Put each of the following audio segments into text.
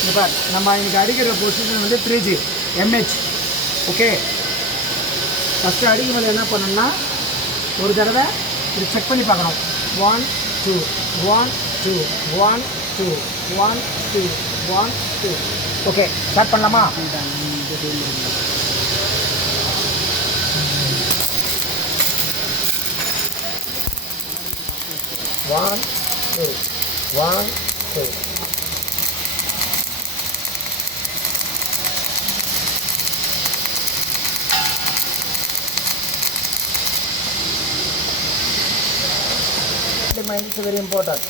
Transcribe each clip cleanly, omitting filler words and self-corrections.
இந்த பார் நம்ம இன்றைக்கி அடிக்கிற பொசிஷன் வந்து 3G MH. ஓகே, ஃபஸ்ட்டு அடிக்கும் போது என்ன பண்ணணும்னா ஒரு தடவை இது செக் பண்ணி பார்க்கணும். 1 2 1 2 1 2 1 2 1 2. ஓகே, ஸ்டார்ட் பண்ணலாமா? 1 2 1 2. Mind is very important.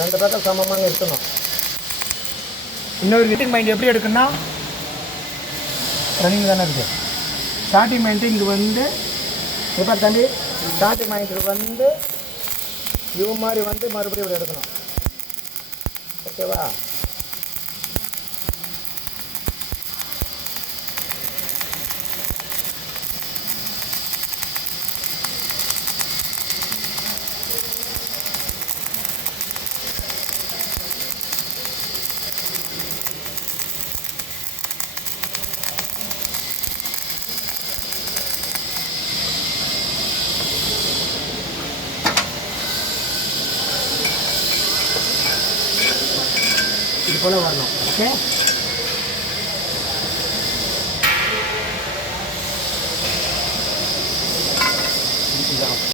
ரெண்டு பக்கம் சமமாக இருக்கணும். இன்னொரு விட்டிங் மைண்ட் எப்படி எடுக்குன்னா ரன்னிங் தானே இருக்குது. ஸ்டார்டிங் மைண்டு இங்கே வந்து இப்போ தம்பி ஸ்டார்டிங் மைண்டு வந்து இது மாதிரி வந்து மறுபடியும் இப்படி எடுக்கணும். ஓகேவா? இது போல் வரணும். ஓகே,